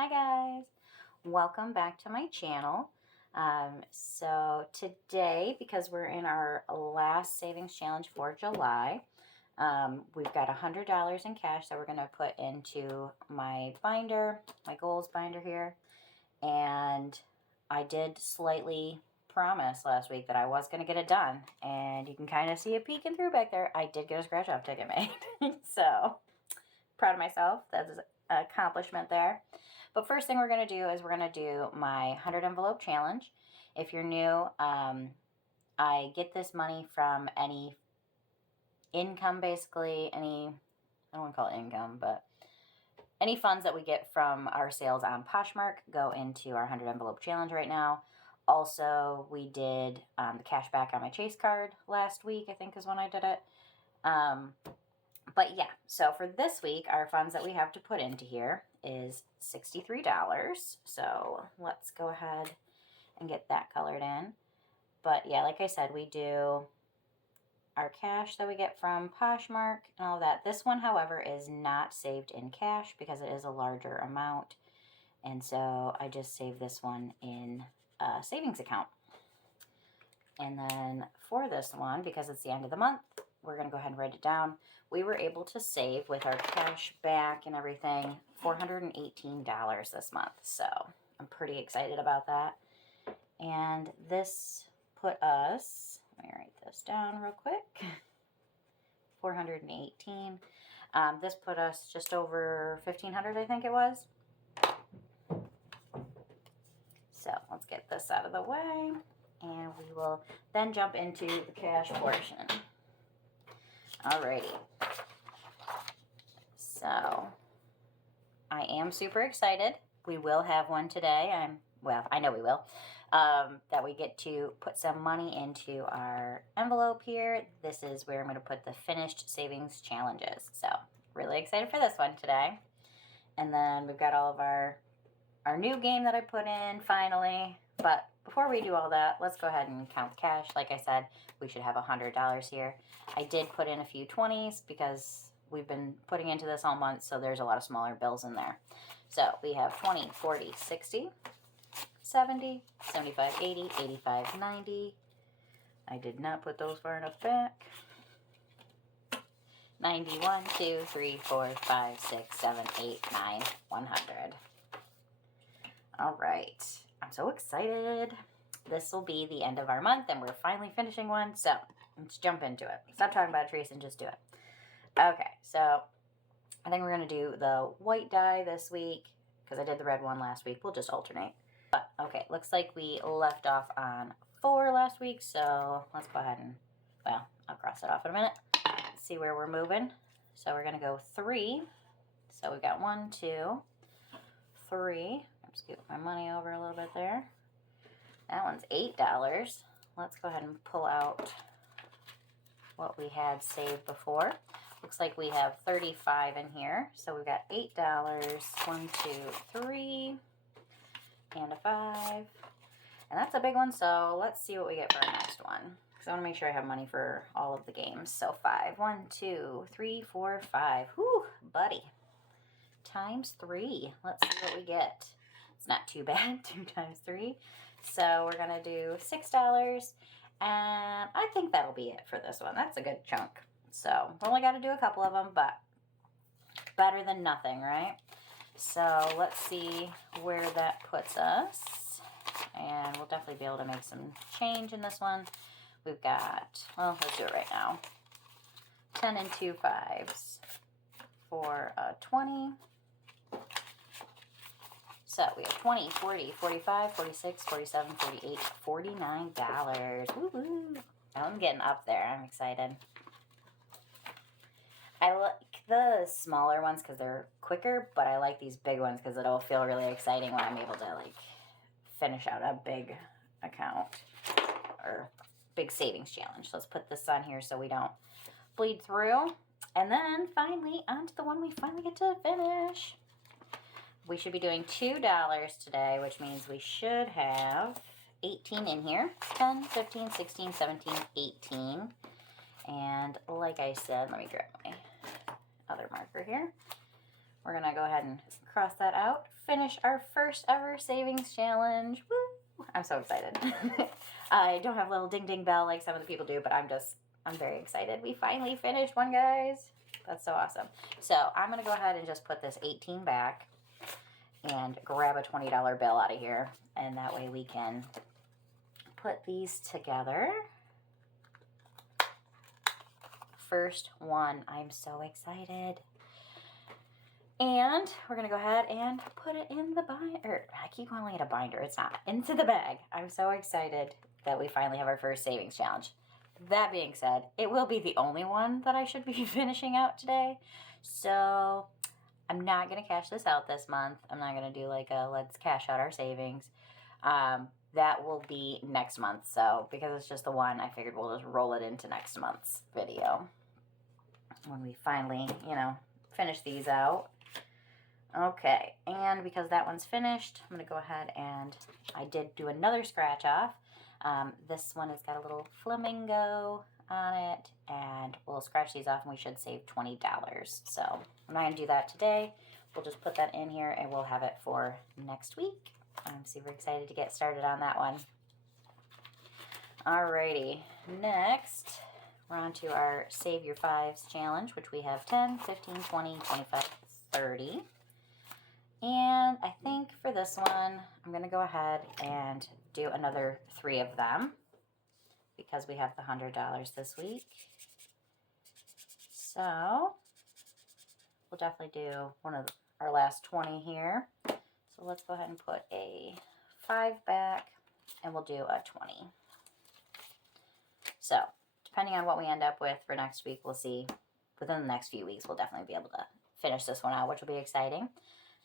Hi guys, welcome back to my channel. So today, because we're in our last savings challenge for July, we've got $100 in cash that we're going to put into my binder, my goals binder here. And I did slightly promise last week that I was going to get it done. And you can kind of see it peeking through back there. I did get a scratch off ticket made. So proud of myself. That's an accomplishment there. But first thing we're going to do is we're going to do my 100 envelope challenge. If you're new, I get this money from any income, basically, I don't want to call it income, but any funds that we get from our sales on Poshmark go into our 100 envelope challenge right now. Also, we did the cash back on my Chase card last week, I think is when I did it. But yeah, so for this week, our funds that we have to put into here is $63. So let's go ahead and get that colored in. But yeah, like I said, we do our cash that we get from Poshmark and all that. This one, however, is not saved in cash because it is a larger amount. And so I just saved this one in a savings account. And then for this one, because it's the end of the month, we're going to go ahead and write it down. We were able to save with our cash back and everything $418 this month. So I'm pretty excited about that. And this put us, let me write this down real quick. 418. This put us just over 1,500, I think it was. So let's get this out of the way. And we will then jump into the cash portion. Alrighty. So, I am super excited. We will have one today. I know we will. That we get to put some money into our envelope here. This is where I'm going to put the finished savings challenges. So, really excited for this one today. And then we've got all of our new game that I put in finally. But before we do all that, let's go ahead and count the cash. Like I said, we should have $100 here. I did put in a few 20s because we've been putting into this all month, so there's a lot of smaller bills in there. So we have 20, 40, 60, 70, 75, 80, 85, 90. I did not put those far enough back. 91, 2, 3, 4, 5, 6, 7, 8, 9, 100. All right. I'm so excited. This will be the end of our month, and we're finally finishing one. So let's jump into it. Stop talking about trees and just do it. Okay, so I think we're going to do the white die this week because I did the red one last week. We'll just alternate. But, okay, looks like we left off on 4 last week, so let's go ahead and, well, I'll cross it off in a minute. See where we're moving. So we're going to go 3. So we've got 1, 2, 3. Scoot my money over a little bit there. That one's $8. Let's go ahead and pull out what we had saved before. Looks like we have 35 in here. So we've got $8, 1, 2, 3, and a 5. And that's a big one, so let's see what we get for our next one. Because I want to make sure I have money for all of the games. So 5. 1, 2, 3, 4, 5. Whew, buddy. Times 3. Let's see what we get. It's not too bad, 2 times 3. So we're going to do $6. And I think that'll be it for this one. That's a good chunk. So we only got to do a couple of them, but better than nothing, right? So let's see where that puts us. And we'll definitely be able to make some change in this one. We've got, well, let's do it right now. 10 and 2 5s for 20. So we have 20, 40, 45, 46, 47, 48, $49. Woo-hoo. I'm getting up there. I'm excited. I like the smaller ones because they're quicker, but I like these big ones because it'll feel really exciting when I'm able to, like, finish out a big account or big savings challenge. So let's put this on here so we don't bleed through. And then finally, on to the one we finally get to finish. We should be doing $2 today, which means we should have 18 in here. 10, 15, 16, 17, 18. And like I said, let me grab my other marker here. we're going to go ahead and cross that out. Finish our first ever savings challenge. Woo! I'm so excited. I don't have a little ding ding bell like some of the people do, but I'm very excited. We finally finished one, guys. That's so awesome. So I'm going to go ahead and just put this 18 back and grab a $20 bill out of here. And that way we can put these together. First one. I'm so excited. And we're going to go ahead and put it in the binder. I keep calling it a binder. It's not. Into the bag. I'm so excited that we finally have our first savings challenge. That being said, it will be the only one that I should be finishing out today. So I'm not going to cash this out this month. I'm not going to do like a let's cash out our savings. That will be next month. So because it's just the one, I figured we'll just roll it into next month's video when we finally, finish these out. Okay, and because that one's finished, I'm going to go ahead and I did do another scratch off. This one has got a little flamingo on it, and we'll scratch these off and we should save $20. So I'm not going to do that today. We'll just put that in here and we'll have it for next week. I'm super excited to get started on that one. Alrighty, next we're on to our Save Your Fives challenge, which we have 10, 15, 20, 25, 30. And I think for this one, I'm going to go ahead and do another 3 of them because we have the $100 this week. So we'll definitely do one of our last 20 here. So let's go ahead and put a 5 back and we'll do a 20. So depending on what we end up with for next week, we'll see. Within the next few weeks, we'll definitely be able to finish this one out, which will be exciting.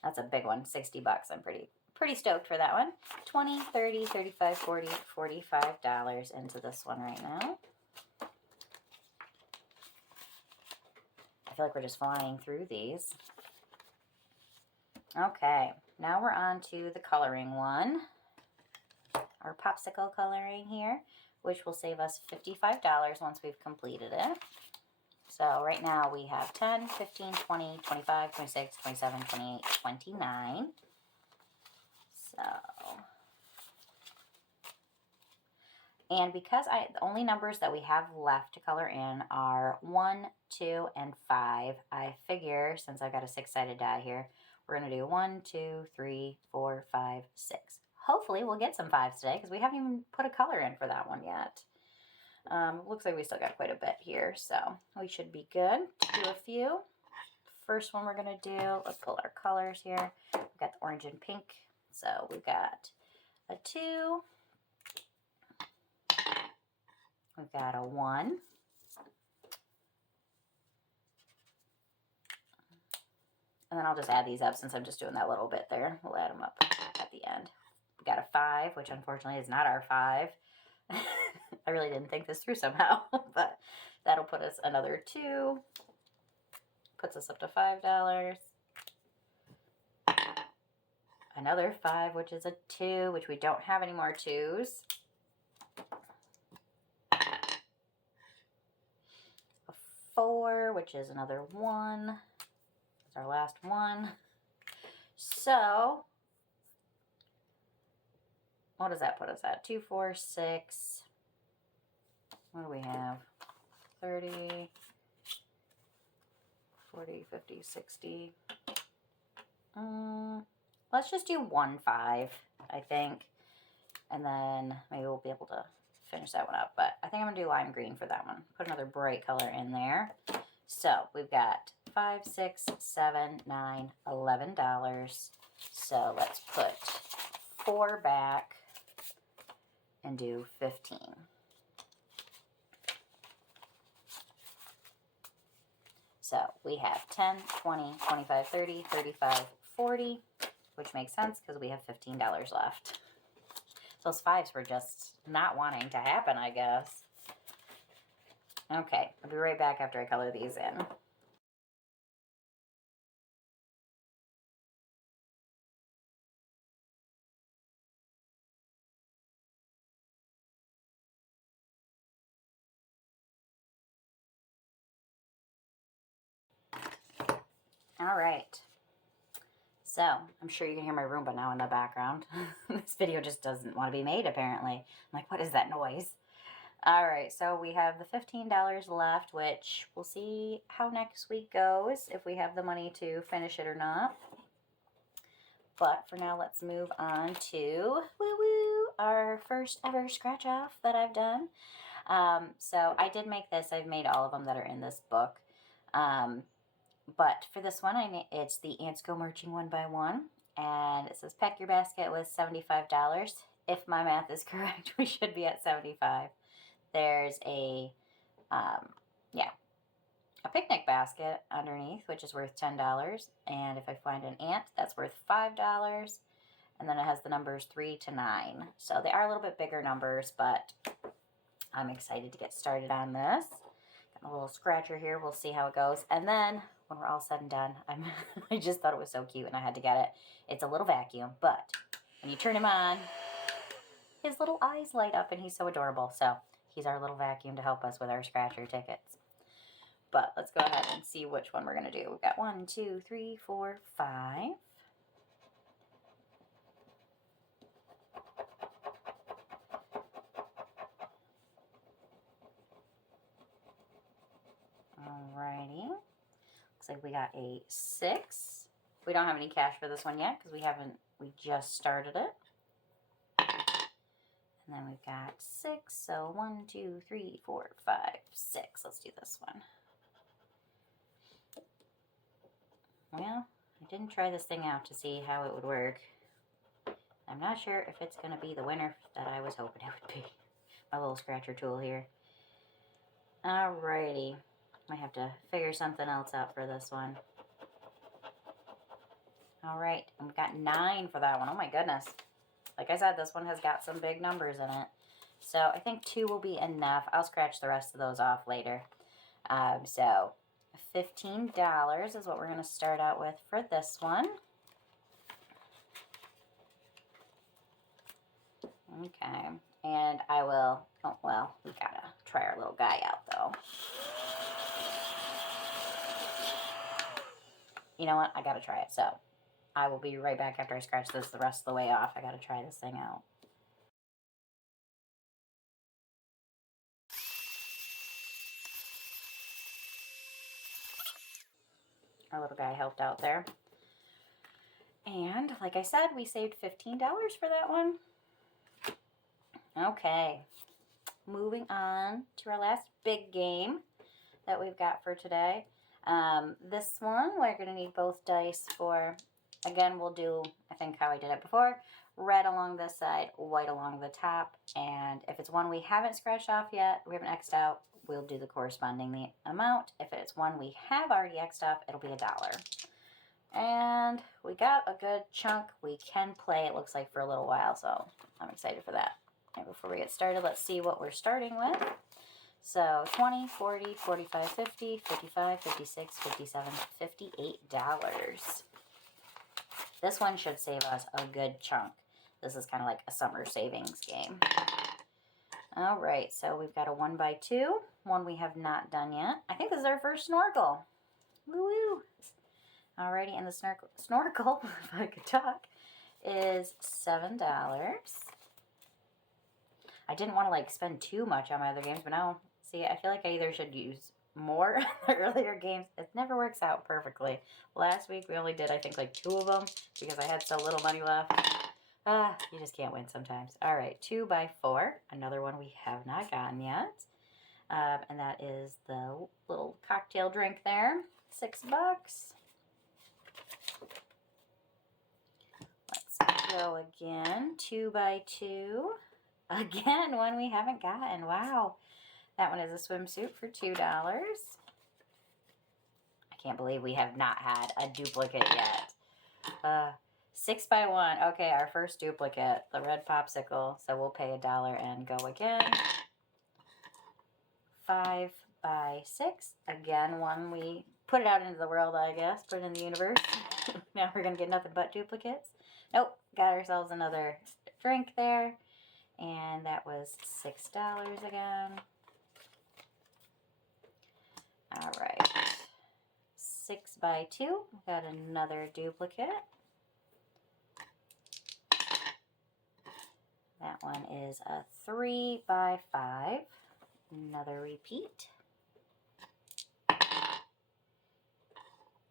That's a big one, $60. I'm pretty stoked for that one. 20, 30, 35, 40, $45 into this one right now. I feel like we're just flying through these. Okay, now we're on to the coloring one. Our popsicle coloring here, which will save us $55 once we've completed it. So right now we have 10, 15, 20, 25, 26, 27, 28, 29. So, and because the only numbers that we have left to color in are 1, 2, and 5, I figure since I've got a 6-sided die here, we're going to do 1, 2, 3, 4, 5, 6. Hopefully we'll get some 5s today because we haven't even put a color in for that one yet. Looks like we still got quite a bit here, so we should be good to do a few. First one we're going to do, let's pull our colors here. We've got the orange and pink, so we've got a 2, we've got a 1, and then I'll just add these up since I'm just doing that little bit there. We'll add them up at the end. We got a 5, which unfortunately is not our 5. I really didn't think this through somehow, but that'll put us another 2. Puts us up to $5. Another 5, which is a 2, which we don't have any more 2s. A 4, which is another 1. That's our last one. So, what does that put us at? 2, 4, 6. What do we have? 30, 40, 50, 60. Let's just do 1, 5, I think. And then maybe we'll be able to finish that one up. But I think I'm going to do lime green for that one. Put another bright color in there. So we've got 5, 6, 7, 9, $11. So let's put 4 back and do 15. So we have 10, 20, 25, 30, 35, 40, which makes sense because we have $15 left. Those 5s were just not wanting to happen, I guess. Okay, I'll be right back after I color these in. All right. So, I'm sure you can hear my Roomba now in the background. This video just doesn't want to be made, apparently. I'm like, what is that noise? Alright, so we have the $15 left, which we'll see how next week goes, if we have the money to finish it or not. But for now, let's move on to our first ever scratch off that I've done. So I did make this. I've made all of them that are in this book. But for this one, it's the Ants Go Marching One by One. And it says pack your basket with $75. If my math is correct, we should be at $75. There's a picnic basket underneath, which is worth $10. And if I find an ant, that's worth $5. And then it has the numbers 3 to 9. So they are a little bit bigger numbers, but I'm excited to get started on this. Got a little scratcher here. We'll see how it goes. And then when we're all said and done, I just thought it was so cute and I had to get it. It's a little vacuum, but when you turn him on, his little eyes light up and he's so adorable. So he's our little vacuum to help us with our scratcher tickets. But let's go ahead and see which one we're going to do. We've got 1, 2, 3, 4, 5. Alrighty. Looks like we got a 6. We don't have any cash for this one yet because we just started it. And then we've got 6. So 1, 2, 3, 4, 5, 6. Let's do this one. Well, I didn't try this thing out to see how it would work. I'm not sure if it's going to be the winner that I was hoping it would be. My little scratcher tool here. Alrighty. I have to figure something else out for this one. Alright, and we've got 9 for that one. Oh my goodness. Like I said, this one has got some big numbers in it. So I think 2 will be enough. I'll scratch the rest of those off later. So $15 is what we're going to start out with for this one. Okay, and I will, oh well, we gotta try our little guy out though. You know what, I gotta try it, so I will be right back after I scratch this the rest of the way off. I gotta try this thing out. Our little guy helped out there. And like I said, we saved $15 for that one. Okay, moving on to our last big game that we've got for today. This one, we're going to need both dice for, again, we'll do, I think, how I did it before. Red along this side, white along the top. And if it's one we haven't scratched off yet, we haven't X'd out, we'll do the corresponding amount. If it's one we have already X'd off, it'll be $1. And we got a good chunk. We can play, it looks like, for a little while, so I'm excited for that. And before we get started, let's see what we're starting with. So 20, 40, 45, 50, 55, 56, 57, $58. This one should save us a good chunk. This is kind of like a summer savings game. All right, so we've got a 1 by 2, one we have not done yet. I think this is our first snorkel. Woo-woo. Alrighty, and the snorkel, if I could talk, is $7. I didn't want to like spend too much on my other games, but now, see, I feel like I either should use more the earlier games. It never works out perfectly. Last week we only did, I think, like 2 of them because I had so little money left. You just can't win sometimes. All right, 2 by 4, another one we have not gotten yet. And that is the little cocktail drink there, $6. Let's go again, 2 by 2. Again, one we haven't gotten. Wow. That one is a swimsuit for $2. I can't believe we have not had a duplicate yet. 6 by 1. Okay, our first duplicate, the red popsicle. So we'll pay $1 and go again. 5 by 6. Again, one we put it out into the world, I guess. Put it in the universe. Now we're going to get nothing but duplicates. Nope. Got ourselves another drink there. And that was $6 again. All right. 6 by 2. Got another duplicate. That one is a 3 by 5. Another repeat.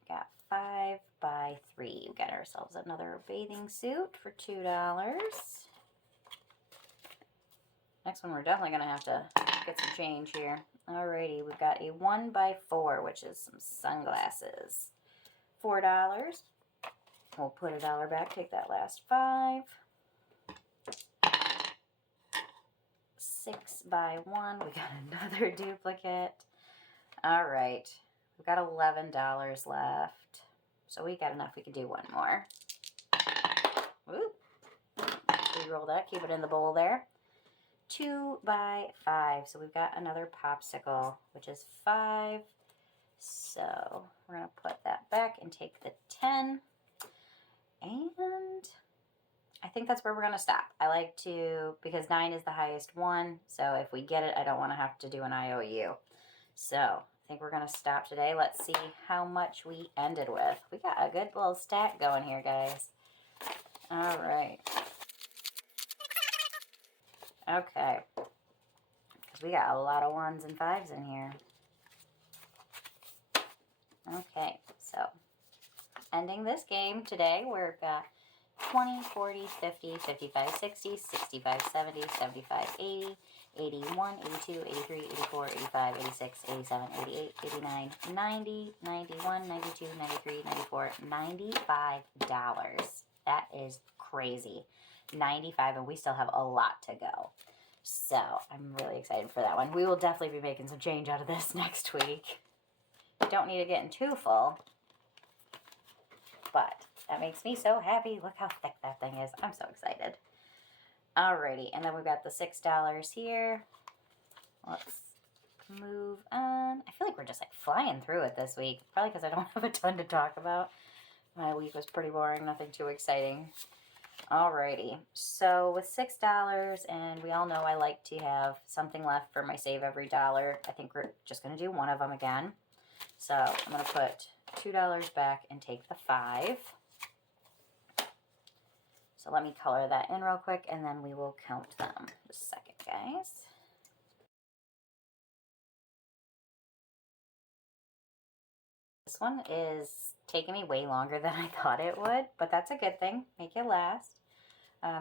Got 5 by 3. We got ourselves another bathing suit for $2. Next one, we're definitely going to have to get some change here. Alrighty, we've got a 1 by 4, which is some sunglasses. $4. We'll put $1 back, take that last 5. 6 by 1, we got another duplicate. Alright, we've got $11 left. So we got enough, we can do one more. Whoop. Re-roll that, keep it in the bowl there. 2 by 5, so we've got another popsicle, which is 5. So we're going to put that back and take the 10. And I think that's where we're going to stop. I like to, because 9 is the highest one, so if we get it, I don't want to have to do an IOU. So I think we're going to stop today. Let's see how much we ended with. We got a good little stack going here, guys. All right. Okay. Because we got a lot of 1s and 5s in here. Okay, so ending this game today, we've got 20, 40, 50, 55, 60, 65, 70, 75, 80, 81, 82, 83, 84, 85, 86, 87, 88, 89, 90, 91, 92, 93, 94, $95. That is crazy. 95, and we still have a lot to go. So I'm really excited for that one. We will definitely be making some change out of this next week. Don't need to get in too full, but that makes me so happy. Look how thick that thing is. I'm so excited. Alrighty, and then we've got the $6 here. Let's move on. I feel like we're just like flying through it this week. Probably because I don't have a ton to talk about. My week was pretty boring, nothing too exciting. Alrighty, so with $6, and we all know I like to have something left for my save every dollar. I think we're just going to do one of them again. So I'm going to put $2 back and take the 5. So let me color that in real quick, and then we will count them. Just a second, guys. This one is taking me way longer than I thought it would, but that's a good thing. Make it last.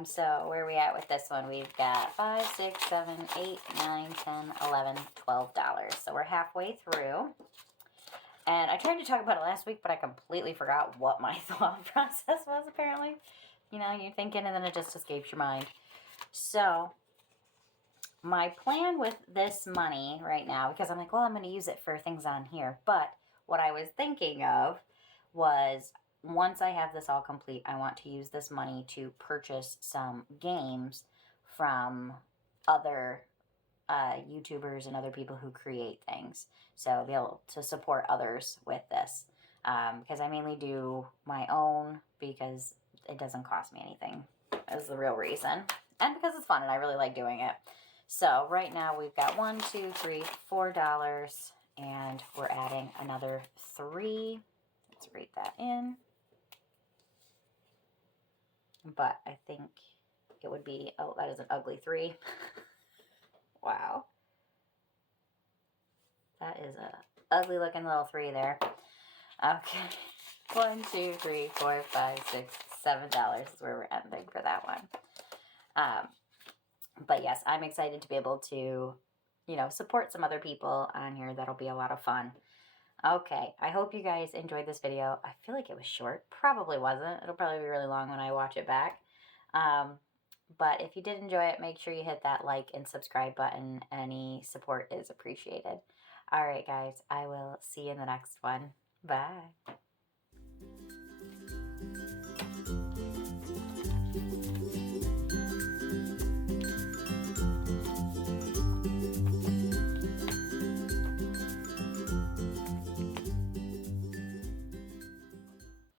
So where are we at with this one? We've got 5, 6, 7, 8, 9, 10, 11, $12. So we're halfway through. And I tried to talk about it last week, but I completely forgot what my thought process was, apparently. You know, you're thinking and then it just escapes your mind. So my plan with this money right now, because I'm like, well, I'm going to use it for things on here. But what I was thinking of was, once I have this all complete, I want to use this money to purchase some games from other YouTubers and other people who create things. So be able to support others with this. Because I mainly do my own because it doesn't cost me anything. Is the real reason. And because it's fun and I really like doing it. So right now we've got $1, 2, 3, $4. And we're adding another 3. Let's write that in. But I think it would be, oh, that is an ugly 3. Wow. That is a ugly looking little 3 there. Okay. 1, 2, 3, 4, 5, 6, $7 is where we're ending for that one. But yes, I'm excited to be able to, you know, support some other people on here. That'll be a lot of fun. Okay, I hope you guys enjoyed this video. I feel like it was short. Probably wasn't. It'll probably be really long when I watch it back. But if you did enjoy it, make sure you hit that like and subscribe button. Any support is appreciated. All right, guys, I will see you in the next one. Bye.